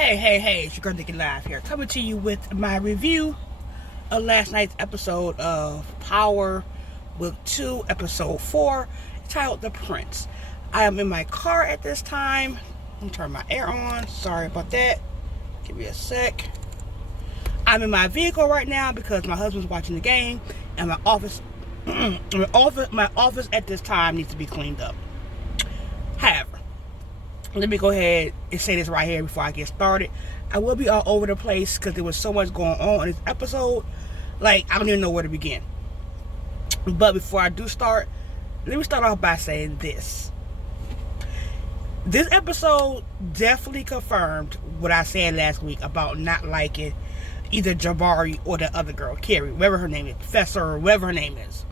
Hey, it's your girl Nikki Live here, coming to you with my review of last night's episode of Power Book 2, Episode 4, titled The Prince. I am in my car at this time. Let me turn my air on. Sorry about that. Give me a sec. I'm in my vehicle right now because my husband's watching the game, and my office at this time needs to be cleaned up. However, let me go ahead and say this right here before I get started. I will be all over the place because there was so much going on in this episode. Like, I don't even know where to begin. But before I do start, let me start off by saying this. This episode definitely confirmed what I said last week about not liking either Jabari or the other girl, Carrie, whatever her name is, Professor, or whatever her name is.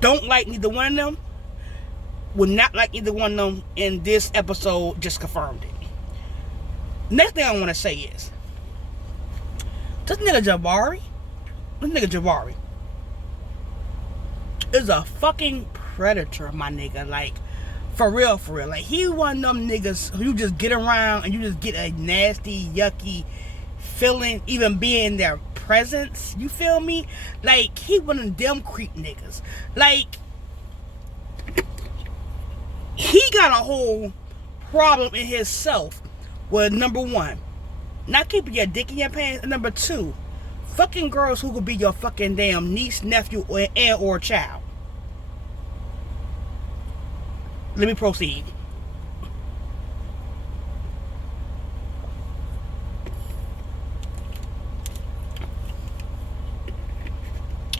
Don't like neither one of them. Would not like either one of them, in this episode just confirmed it. Next thing I want to say is, this nigga Jabari is a fucking predator, my nigga. Like, for real. Like, he one of them niggas who you just get around and you just get a nasty, yucky feeling, even being in their presence. You feel me? Like, he one of them creep niggas. Like, he got a whole problem in himself with, number one, not keeping your dick in your pants, and number two, fucking girls who could be your fucking damn niece, nephew, or child. Let me proceed.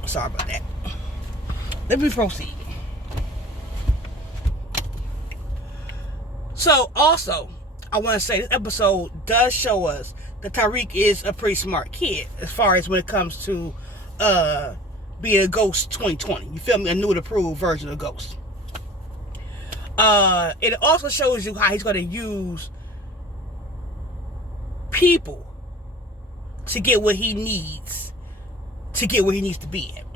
Sorry about that. Let me proceed. So, also, I want to say this episode does show us that Tariq is a pretty smart kid as far as when it comes to being a Ghost 2020. You feel me? A new and approved version of Ghost. It also shows you how he's going to use people to get what he needs, to get where he needs to be at.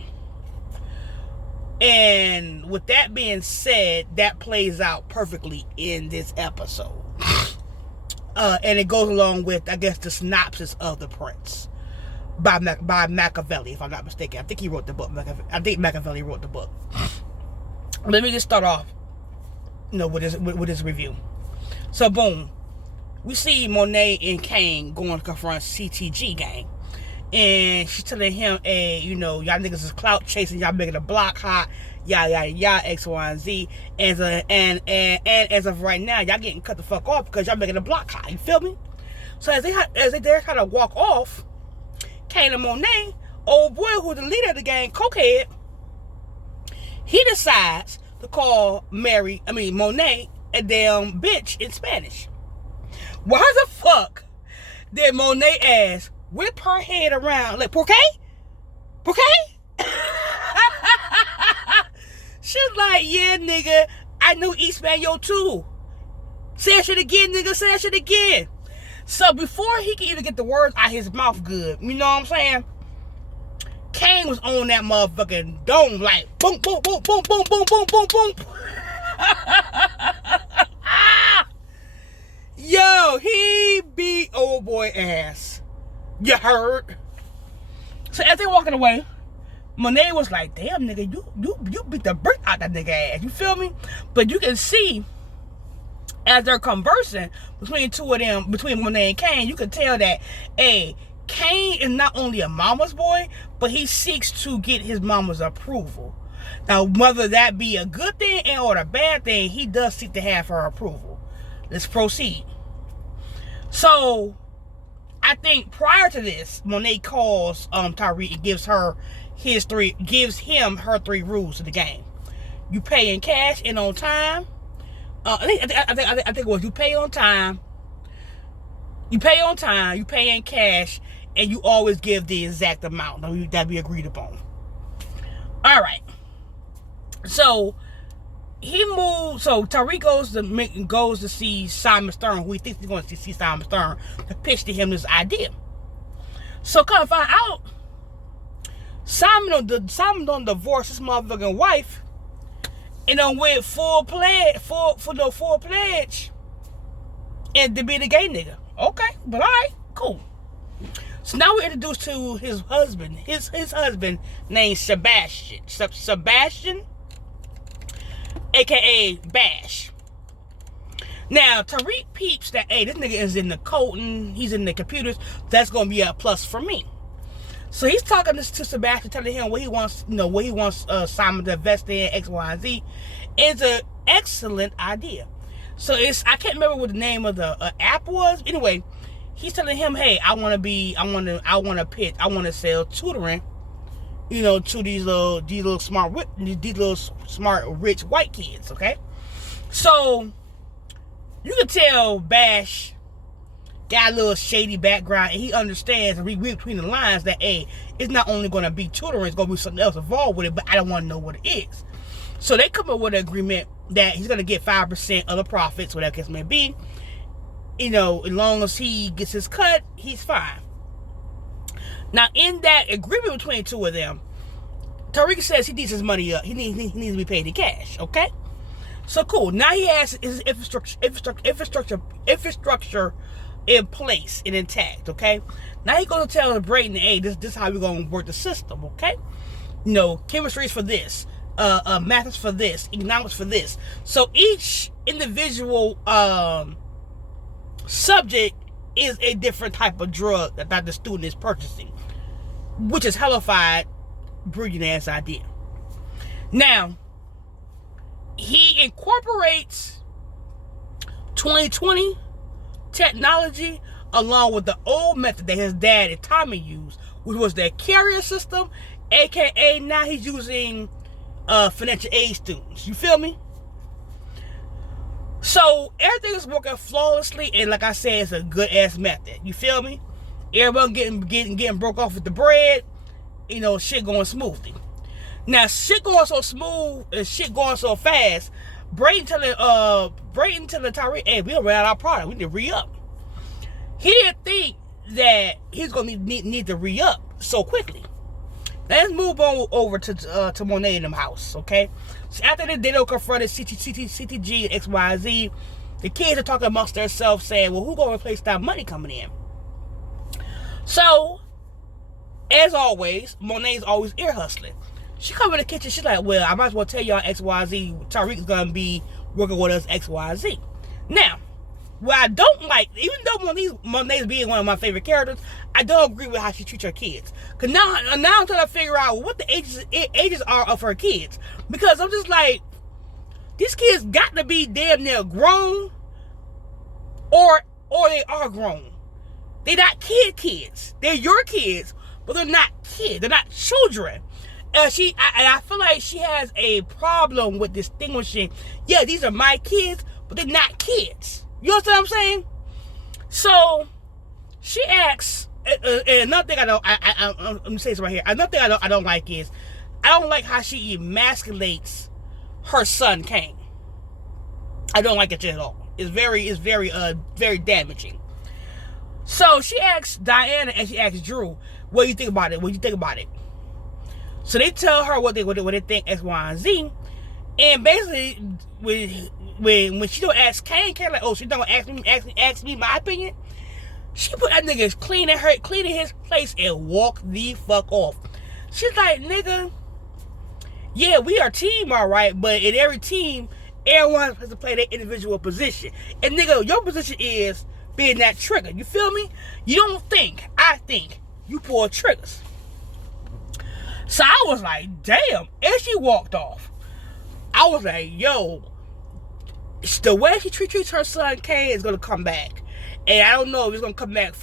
And with that being said, that plays out perfectly in this episode. And it goes along with, I guess, the synopsis of The Prince by Machiavelli, if I'm not mistaken. I think he wrote the book. I think Machiavelli wrote the book. Let me just start off, with this review. So, boom. We see Monet and Kane going to confront CTG gang. And she's telling him, y'all niggas is clout chasing, y'all making the block hot, yada, X, Y, and Z. And as of right now, y'all getting cut the fuck off because y'all making the block hot. You feel me? So as they kind of walk off, Kane and Monet, old boy who's the leader of the gang, Cokehead, he decides to call Monet a damn bitch in Spanish. Why the fuck did Monet ask, whip her head around like, ¿por qué? She's like, yeah, nigga, I know Espanol too. Say that shit again, nigga, say that shit again. So before he can even get the words out his mouth good, you know what I'm saying? Kane was on that motherfucking dome like, boom, boom, boom, boom, boom, boom, boom, boom, boom. Yo, he beat old boy ass. You heard? So as they walking away, Monet was like, damn, nigga, you beat the brick out that nigga ass. You feel me? But you can see, as they're conversing between two of them, between Monet and Kane, you can tell that, Kane is not only a mama's boy, but he seeks to get his mama's approval. Now, whether that be a good thing or a bad thing, he does seek to have her approval. Let's proceed. So, I think prior to this, Monet calls Tariq and gives him her three rules of the game. You pay in cash and on time. I think it was you pay on time. You pay in cash, and you always give the exact amount that we agreed upon. All right. So he moves. So Tariq goes to see Simon Stern, who he thinks he's going to see Simon Stern, to pitch to him this idea. So come find out, Simon don't divorce his motherfucking wife, and done went full pledge, and to be the gay nigga. Okay, but all right, cool. So now we're introduced to his husband. His husband named Sebastian. Sebastian, aka Bash. Now Tariq peeps that, hey, this nigga is in the coding, he's in the computers. That's gonna be a plus for me. So he's talking to Sebastian, telling him what he wants, Simon to invest in X, Y, and Z. It's an excellent idea. So I can't remember what the name of the app was. Anyway, he's telling him, hey, I want to sell tutoring, to these little smart rich white kids. Okay, so you can tell Bash got a little shady background, and he understands and read between the lines that, hey, it's not only going to be tutoring, it's going to be something else involved with it, but I don't want to know what it is. So they come up with an agreement that he's going to get 5% of the profits, whatever case may be. As long as he gets his cut, he's fine. Now, in that agreement between the two of them, Tariq says he needs his money up. He needs to be paid in cash, okay? So cool. Now he has his infrastructure in place and intact, okay? Now he goes to tell Brayden, hey, this is how we're going to work the system, okay? Chemistry is for this, math is for this, economics for this. So each individual subject is a different type of drug that the student is purchasing, which is hellified, brilliant ass idea. Now, he incorporates 2020 technology along with the old method that his dad and Tommy used, which was their carrier system, aka now he's using financial aid students. You feel me? So everything is working flawlessly, and like I said, it's a good ass method. You feel me? Everyone getting broke off with the bread. Shit going smoothly. Now shit going so smooth and shit going so fast. Brayden telling Tariq, hey, we ran out our product. We need to re-up. He didn't think that he's gonna need to re-up so quickly. Now let's move on over to Monet in them house, okay? So after they don't confronted CTG and XYZ, the kids are talking amongst themselves saying, well, who gonna replace that money coming in? So, as always, Monet's always ear hustling. She come in the kitchen, she's like, well, I might as well tell y'all XYZ, Tariq is going to be working with us XYZ. Now, what I don't like, even though Monet's being one of my favorite characters, I don't agree with how she treats her kids. Because now I'm trying to figure out what the ages are of her kids. Because I'm just like, these kids got to be damn near grown, or they are grown. They're not kids. They're your kids, but they're not kids. They're not children. I feel like she has a problem with distinguishing, yeah, these are my kids, but they're not kids. You understand what I'm saying? So, she asks, and another thing I'm going to say this right here. Another thing I don't like is, I don't like how she emasculates her son, Kane. I don't like it at all. It's very damaging. So, she asks Diana and she asks Drew, what do you think about it? So they tell her what they think X, Y, and Z, and basically when she don't ask Kane like, oh, she don't ask me my opinion. She put that nigga cleaning his place and walk the fuck off. She's like, nigga, yeah, we are a team, all right, but in every team, everyone has to play their individual position. And nigga, your position is being that trigger. You feel me? You don't think, I think you pull triggers. So I was like, damn. And she walked off. I was like, yo, the way she treats her son, Kane, is going to come back. And I don't know if it's going to come back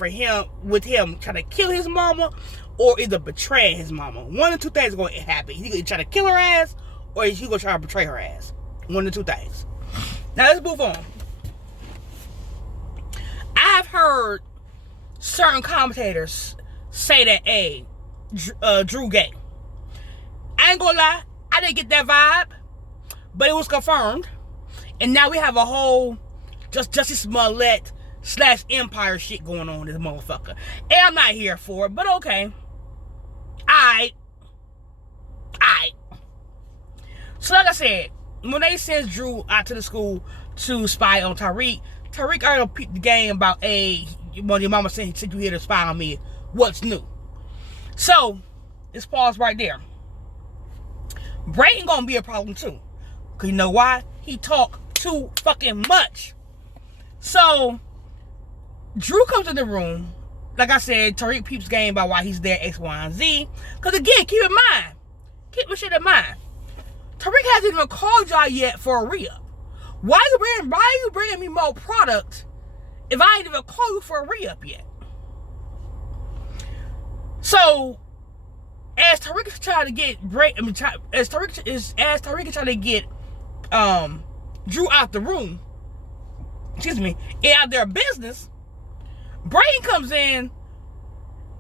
with him trying to kill his mama or either betray his mama. One of the two things is going to happen. He's going to try to kill her ass or he's going to try to betray her ass. One of the two things. Now let's move on. I've heard certain commentators say that, hey, Drew gay. I ain't gonna lie, I didn't get that vibe, but it was confirmed. And now we have a whole Jussie Smollett / Empire shit going on with this motherfucker. And I'm not here for it, but okay. Alright. So like I said, Monet sends Drew out to the school to spy on Tariq. Tariq already peeped the game about, hey, when your mama said you here to spy on me. What's new? So, let's pause right there. Brayden gonna be a problem too. Cause you know why? He talk too fucking much. So, Drew comes in the room. Like I said, Tariq peeps game by why he's there, X, Y, and Z. Cause again, keep in mind. Keep my shit in mind. Tariq hasn't even called y'all yet for a re-up. Why are you bringing me more product if I ain't even called you for a re-up yet? So, as Tariq is trying to get as Tariq is trying to get Drew out the room, and out their business, Brayden comes in.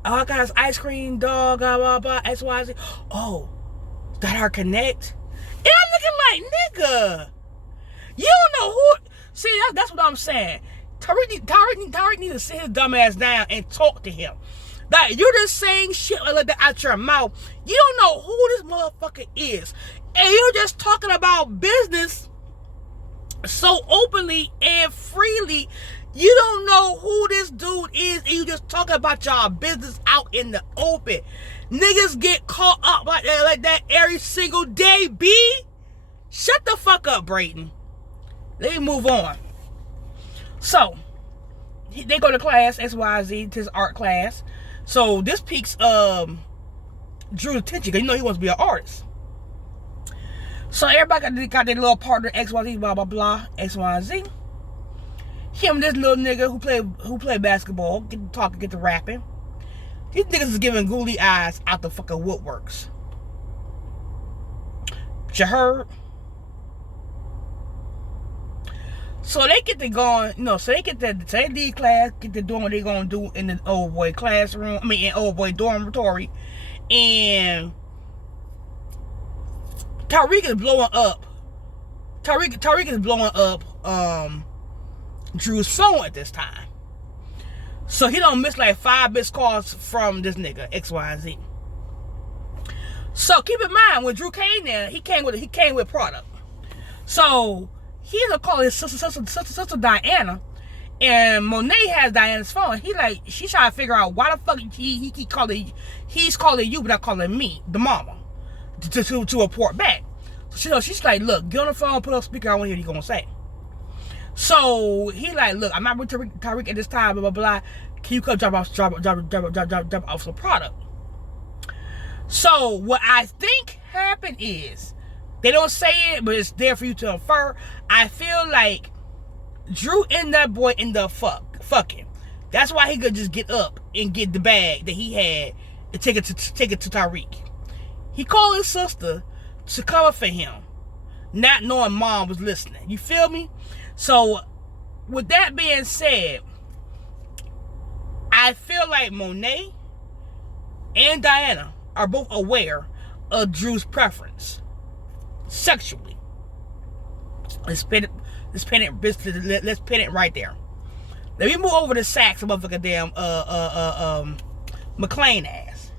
Oh, I got his ice cream, dog, blah, blah, blah, X, Y, Z. Oh, is that our connect? And I'm looking like, nigga, you don't know who. See, that's what I'm saying. Tariq needs to sit his dumb ass down and talk to him. Like, you're just saying shit like that out your mouth. You don't know who this motherfucker is. And you're just talking about business so openly and freely. You don't know who this dude is, and you just talking about y'all business out in the open. Niggas get caught up like that every single day, B. Shut the fuck up, Brayden. Let me move on. So, they go to class, XYZ, to his art class. So, this piques Drew's attention, because you know he wants to be an artist. So, everybody got their little partner, XYZ, blah, blah, blah, XYZ. Him and this little nigga who play basketball, get to talking, get to rapping. These niggas is giving googly eyes out the fucking woodworks. You heard? So they get to going, so they get to say D class, get to doing what they gonna do in the old boy classroom, in old boy dormitory. And Tariq is blowing up. Tariq is blowing up Drew's phone at this time. So he don't miss like 5 missed calls from this nigga, X, Y, and Z. So keep in mind, when Drew came there, he came with product. So he's gonna call his sister Diana, and Monet has Diana's phone. She's trying to figure out why the fuck he's calling you but not calling me, the mama, to report back. So she's like, look, get on the phone, put on speaker, I want to hear what you're gonna say. So he like, look, I'm not with Tariq at this time, blah, blah, blah. Can you come drop off some product? So what I think happened is, they don't say it, but it's there for you to infer. I feel like Drew and that boy end up fucking. That's why he could just get up and get the bag that he had and take it to Tariq. He called his sister to cover for him, not knowing mom was listening. You feel me? So, with that being said, I feel like Monet and Diana are both aware of Drew's preference sexually. Let's pin it right there. Let me move over to Sax, motherfucker, damn McClain ass.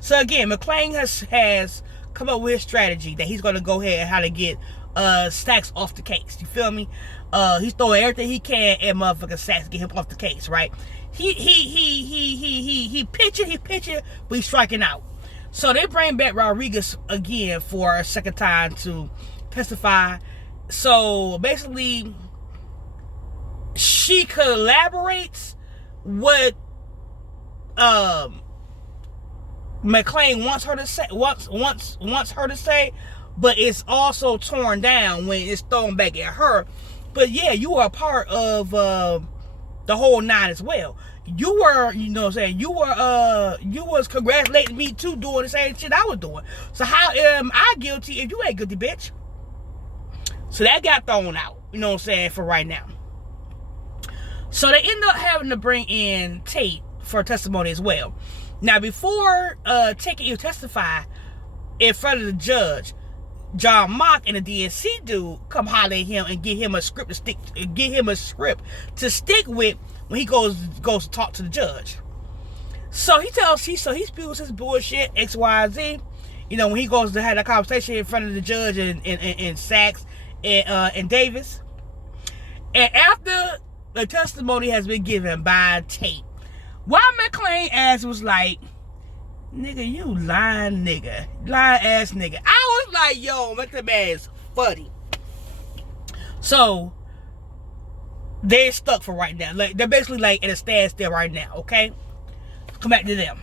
So again, McClain has come up with his strategy that he's gonna go ahead and how to get Stacks off the case. You feel me? He's throwing everything he can at motherfucking Stacks to get him off the case, right? He pitching, but he's striking out. So they bring back Rodriguez again for a second time to testify. So basically, she collaborates what McClain wants her to say, but it's also torn down when it's thrown back at her. But yeah, you are a part of the whole 9 as well. You were, you know what I'm saying, you was congratulating me too, doing the same shit I was doing. So how am I guilty if you ain't guilty, bitch? So that got thrown out, you know what I'm saying, for right now. So they end up having to bring in Tate for testimony as well. Now, before taking you testify in front of the judge, John Mock and the DNC dude come holler at him and give him a script to stick with when he goes to talk to the judge. So he spews his bullshit, X, Y, Z. You know, when he goes to have that conversation in front of the judge and Sachs and Davis. And after the testimony has been given by tape. Why McClain ass was like, nigga, you lying nigga. Lying ass nigga. I was like, yo, that man is funny. So, they're stuck for right now. Like, they're basically like at a standstill right now, okay? Come back to them.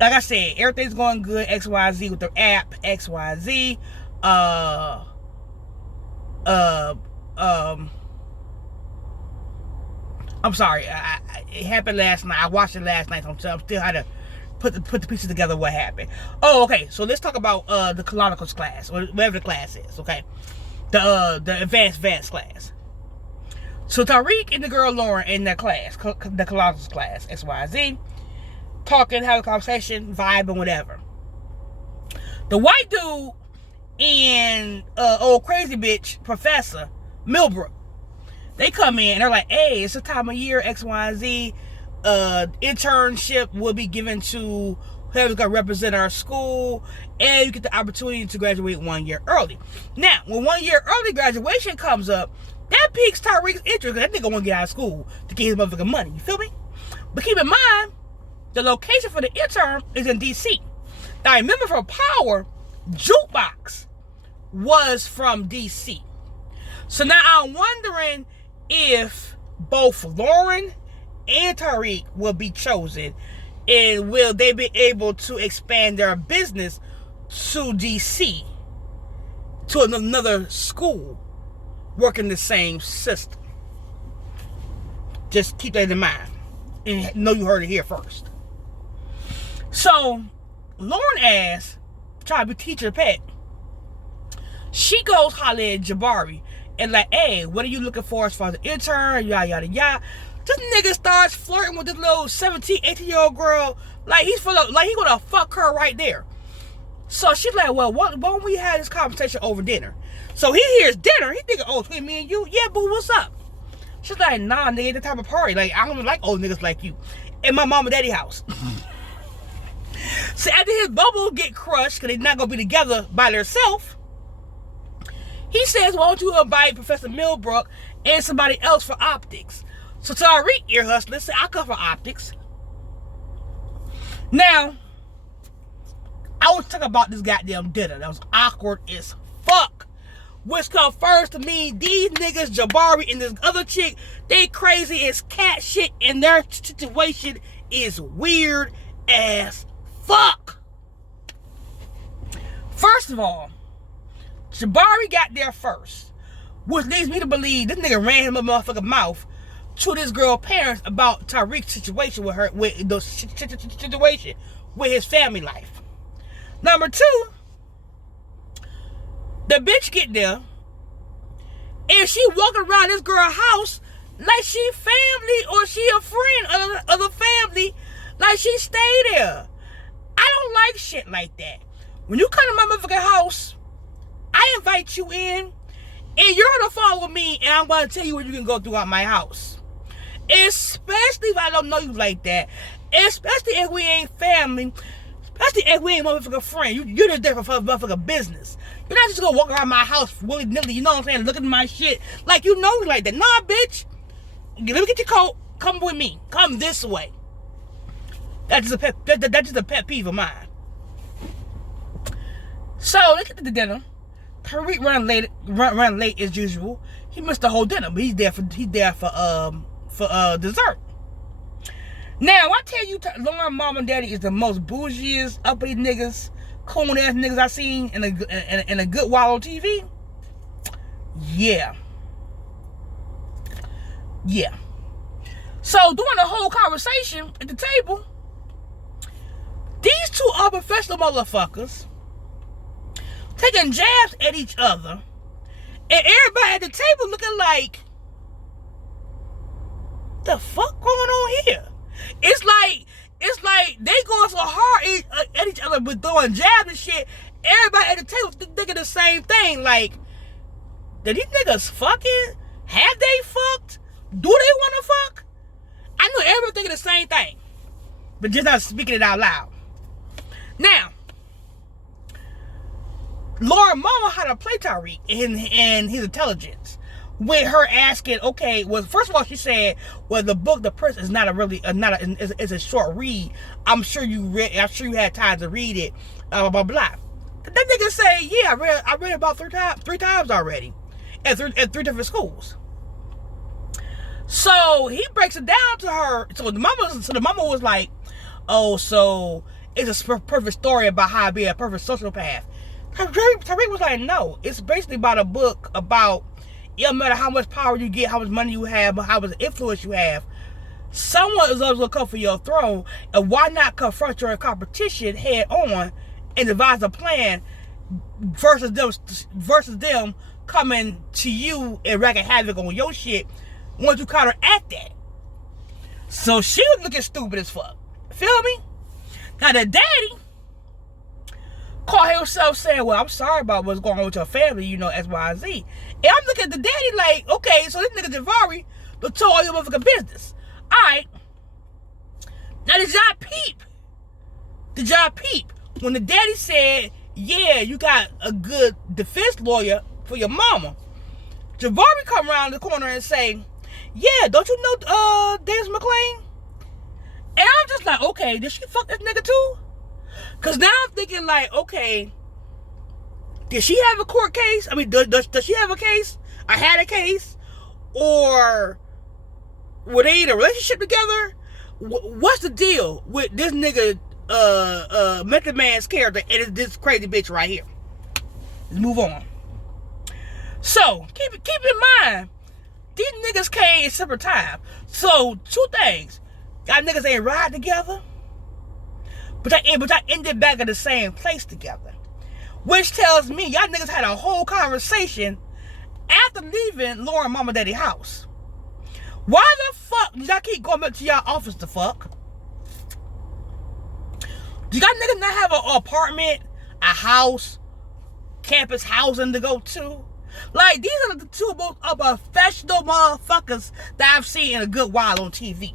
Like I said, everything's going good. XYZ with the app. XYZ. I'm sorry. It happened last night. I watched it last night. So I'm still had to put the pieces together. What happened? Oh, okay. So let's talk about the Chronicles class, or whatever the class is. Okay, the advanced class. So Tariq and the girl Lauren in that class, the Chronicles class, XYZ, talking, having a conversation, vibing, whatever. The white dude and old crazy bitch Professor Millbrook, they come in and they're like, hey, it's the time of year, XYZ. Internship will be given to whoever's going to represent our school, and you get the opportunity to graduate 1 year early. Now, when 1 year early graduation comes up, that piques Tariq's interest, because that nigga want to get out of school to get his motherfucking money. You feel me? But keep in mind, the location for the intern is in D.C. Now, I remember from Power, Jukebox was from D.C. So now I'm wondering if both Lauren and Tariq will be chosen, and will they be able to expand their business to DC, to another school working the same system. Just keep that in mind and know you heard it here first. So Lauren asks, trying to be teacher pet, she goes holler at Jabari and like, hey, what are you looking for as far as the intern, yada yada yada. This nigga starts flirting with this little 17, 18-year-old girl like he's like he gonna fuck her right there. So she's like, well, why don't we have this conversation over dinner? So he hears dinner, he thinking, oh, between me and you, yeah, boo, what's up? She's like, nah, nigga, the type of party. Like, I don't even like old niggas like you in my mama and daddy house. So after his bubble get crushed, because they're not gonna be together by themselves, he says, why don't you invite Professor Millbrook and somebody else for optics? So Tariq, ear hustler, said, I come for optics. Now, I was talking about this goddamn dinner. That was awkward as fuck. Which confirms to me, these niggas, Jabari and this other chick, they crazy as cat shit, and their situation is weird as fuck. First of all, Jabari got there first, which leads me to believe this nigga ran him a motherfucking mouth to this girl's parents about Tariq's situation with her, with the situation with his family life. Number two, the bitch get there and she walking around this girl's house like she family or she a friend of the family, like she stay there. I don't like shit like that. When you come to my motherfucking house, I invite you in and you're gonna follow me and I'm gonna tell you where you can go throughout my house. Especially if I don't know you like that. Especially if we ain't family. Especially if we ain't motherfucking friend. You're just there for motherfucking business. You're not just gonna walk around my house willy-nilly, you know what I'm saying, looking at my shit like you know me like that. Nah, bitch. Let me get your coat. Come with me. Come this way. That's just a pet peeve of mine. So, let's get to the dinner. Tariq ran late as usual. He missed the whole dinner, but he's there for dessert. Now, I tell you, Lauren mom and daddy is the most bougiest, uppity niggas, cool ass niggas I seen in a good while on TV. Yeah. So during the whole conversation at the table, these two unprofessional motherfuckers taking jabs at each other, and everybody at the table looking like, the fuck going on here? It's like they going so hard at each other with throwing jabs and shit. Everybody at the table thinking the same thing. Like, did these niggas fucking? Have they fucked? Do they want to fuck? I know everybody thinking the same thing, but just not speaking it out loud. Now, Lauren mama had to play Tariq and his intelligence. with her asking, okay, well, first of all, she said, well, the book, The Prince, is not a really, is a short read. I'm sure you had time to read it, blah, blah, blah. That nigga say, yeah, I read it about three times already, at three different schools. So he breaks it down to her. So the mama was like, oh, so it's a perfect story about how to be a perfect sociopath. Tariq was like, no, it's basically about a book about, it don't matter how much power you get, how much money you have, how much influence you have, someone is always going to come for your throne, and why not confront your competition head on and devise a plan versus them coming to you and wreaking havoc on your shit once you counteract that. So she was looking stupid as fuck. Feel me? Now the daddy caught himself saying, well, I'm sorry about what's going on with your family, you know, X, Y, Z. And I'm looking at the daddy like, okay, so this nigga Javari done told all your motherfucking business. Alright. Now did y'all peep? When the daddy said, yeah, you got a good defense lawyer for your mama, Javari come around the corner and say, yeah, don't you know Davis McClain? And I'm just like, okay, did she fuck this nigga too? Because now I'm thinking like, okay, did she have a court case? I mean, does she have a case? I had a case? Or were they in a relationship together? What's the deal with this nigga, Method Man's character and this crazy bitch right here? Let's move on. So, keep in mind, these niggas came in separate time. So, two things. Y'all niggas ain't ride together, but I ended back at the same place together. Which tells me y'all niggas had a whole conversation after leaving Lauren Mama Daddy house. Why the fuck did y'all keep going back to y'all office to fuck? Do y'all niggas not have an apartment, a house, campus housing to go to? Like, these are the two most professional motherfuckers that I've seen in a good while on TV.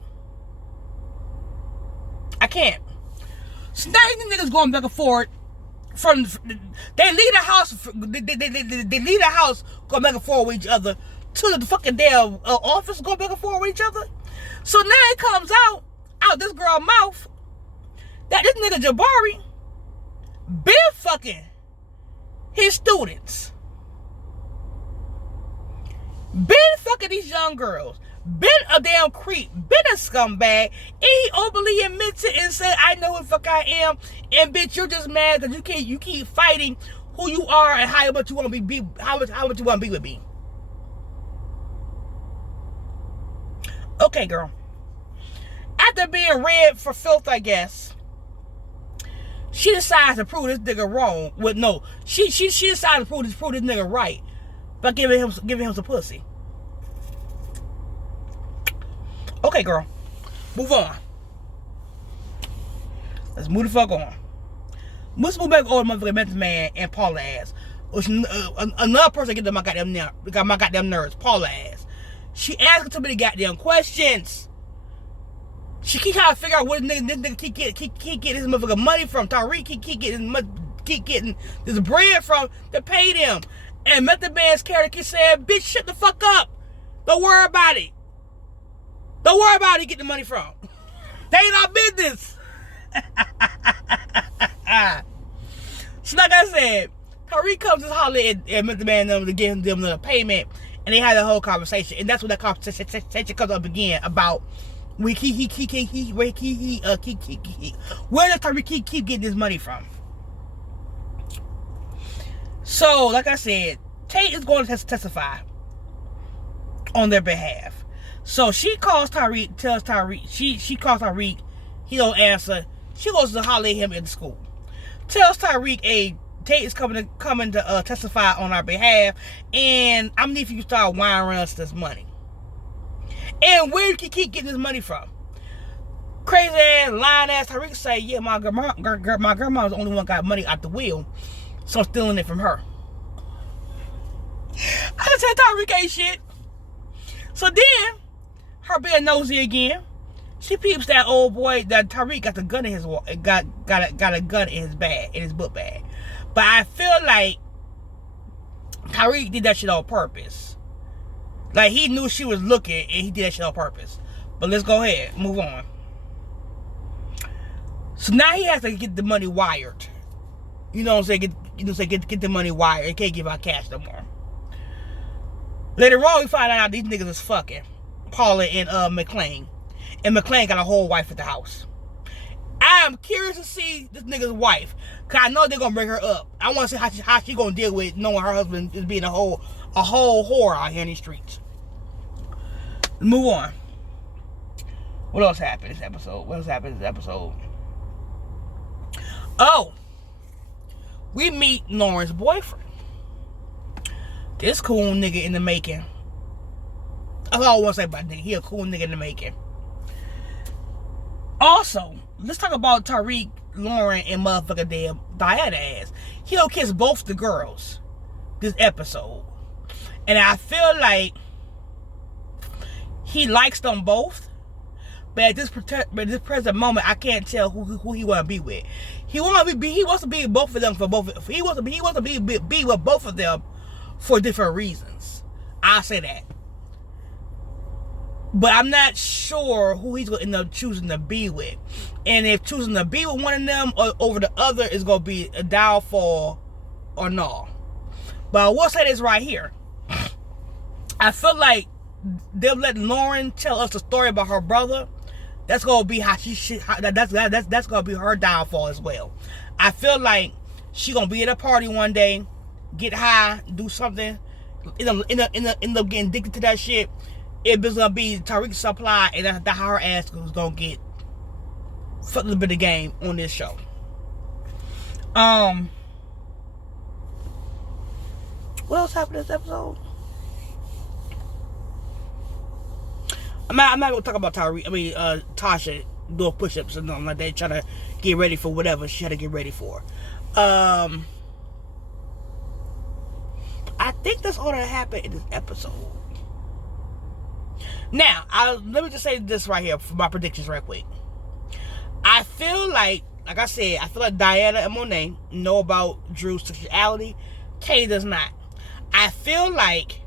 I can't. So now these niggas going back and forth from they leave the house. They leave the house going back and forth with each other to the fucking damn office going back and forth with each other. So now it comes out this girl's mouth that this nigga Jabari been fucking his students, been fucking these young girls, been a damn creep, been a scumbag, and he openly admits it and said, I know who the fuck I am, and bitch, you're just mad because you keep fighting who you are and how much you want to be how much you want to be with me. Okay, girl. After being read for filth, I guess, she decides to prove this nigga wrong. She decided to prove this nigga right by giving him some pussy. Okay, girl. Move on. Let's move the fuck on. Let's move back on motherfucking Method Man and Paula ass. Another person get my goddamn nerves. Paula ass. She asking too many goddamn questions. She keep trying to figure out where this nigga keep getting his motherfucking money from. Tariq keep getting this bread from to pay them. And Method Man's character keep saying, bitch, shut the fuck up. Don't worry about it. Don't worry about it, get the money from. They ain't our business. So like I said, Tariq comes to holler at Method Man to give them the payment, and they had a whole conversation, and that's when that conversation comes up again about where does Tariq keep getting this money from? So, like I said, Tate is going to testify on their behalf. So she calls Tariq, tells Tariq, she calls Tariq, he don't answer. She goes to holler at him at the school. Tells Tariq, hey, Tate is coming to testify on our behalf, and I'm need for you to start wiring us this money. And where do you keep getting this money from? Crazy ass, lying ass Tariq say, yeah, my grandma was the only one got money out the will, so I'm stealing it from her. I just said Tariq ain't shit. So then, her being nosy again, she peeps that old boy that Tariq got the gun in his got a gun in his bag, in his book bag. But I feel like Tariq did that shit on purpose. Like, he knew she was looking, and he did that shit on purpose. But let's go ahead, move on. So now he has to get the money wired. You know what I'm saying? Get the money wired. He can't give out cash no more. Later on, we find out these niggas is fucking Paula and McClain. And McClain got a whole wife at the house. I am curious to see this nigga's wife, cause I know they're gonna bring her up. I want to see how she gonna deal with knowing her husband is being a whole whore out here in these streets. Move on. What else happened this episode? What else happened this episode? Oh, we meet Lauren's boyfriend. This cool nigga in the making. That's all I want to say about nigga. He a cool nigga in the making. Also, let's talk about Tariq, Lauren, and motherfucker damn Diana ass. He'll kiss both the girls this episode. And I feel like he likes them both. But at this present moment, I can't tell who he want to be with. He wants to be both of them for both. He wants to be with both of them for different reasons. I'll say that. But I'm not sure who he's going to end up choosing to be with. And if choosing to be with one of them over the other is going to be a downfall or no. But I will say this right here. I feel like they'll let Lauren tell us the story about her brother. That's going to be how that's going to be her downfall as well. I feel like she going to be at a party one day, get high, do something, end up getting addicted to that shit. It's gonna be Tariq's supply, and that's how her ass was gonna get fucked a bit of game on this show. What else happened this episode? I'm not gonna talk about Tasha doing push-ups and nothing like that, trying to get ready for whatever she had to get ready for. I think that's all that happened in this episode. Now, let me just say this right here for my predictions right quick. I feel like I said, I feel like Diana and Monet know about Drew's sexuality. Kay does not. I feel like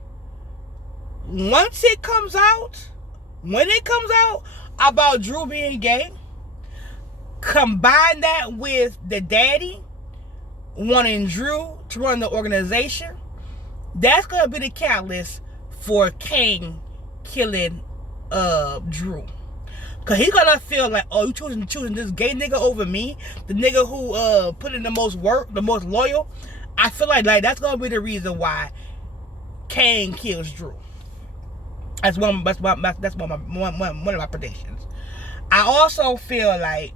once it comes out, when it comes out about Drew being gay, combine that with the daddy wanting Drew to run the organization, that's going to be the catalyst for Kane killing Drew. Cause he's gonna feel like, oh, you choosing this gay nigga over me, the nigga who put in the most work, the most loyal. I feel like that's gonna be the reason why Kane kills Drew. That's one of my predictions. I also feel like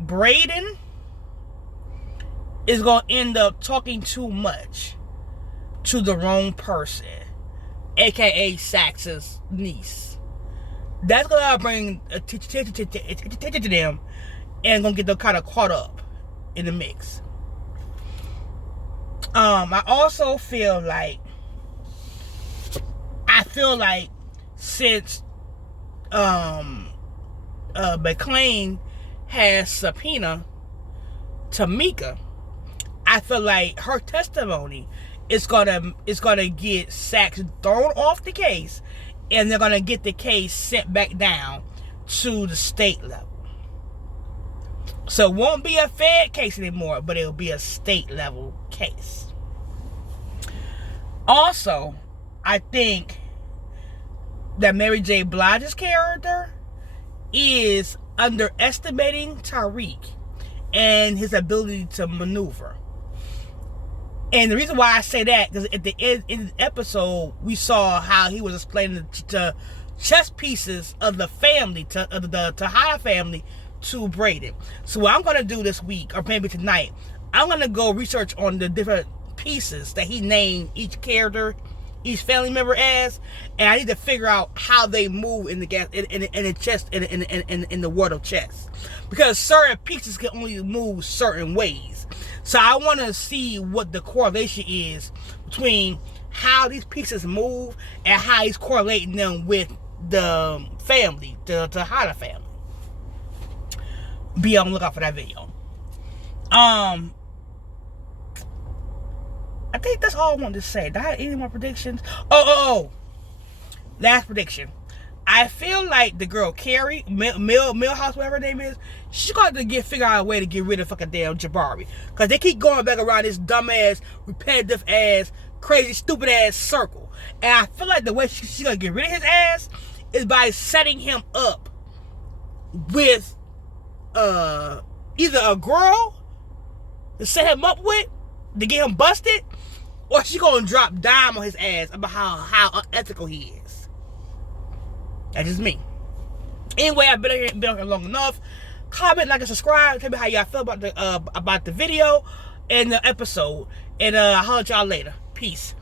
Brayden is gonna end up talking too much to the wrong person, aka Sax's niece. That's gonna bring attention to them and gonna get them kind of caught up in the mix. I also feel like since McClain has subpoena Tamika, I feel like her testimony is gonna get Sax thrown off the case, and they're gonna get the case sent back down to the state level. So it won't be a Fed case anymore, but it'll be a state level case. Also, I think that Mary J. Blige's character is underestimating Tariq and his ability to maneuver. And the reason why I say that, because at the end in the episode, we saw how he was explaining the chess pieces of the family, the Tejada family, to Brayden. So what I'm going to do this week, or maybe tonight, I'm going to go research on the different pieces that he named each character, each family member as, and I need to figure out how they move in the chess, in the world of chess, because certain pieces can only move certain ways. So I want to see what the correlation is between how these pieces move and how he's correlating them with the family, the Tejada family. Be on the lookout for that video. I think that's all I wanted to say. Do I have any more predictions? Oh. Last prediction. I feel like the girl Carrie, Millhouse, whatever her name is, she's got to figure out a way to get rid of fucking damn Jabari. Because they keep going back around this dumbass, repetitive ass, crazy, stupid ass circle. And I feel like the way she's going to get rid of his ass is by setting him up with either a girl to set him up with to get him busted, or she going to drop dime on his ass about how unethical he is. That's just me. Anyway, I've been here long enough. Comment, like, and subscribe. Tell me how y'all feel about the video and the episode. And I'll holler at y'all later. Peace.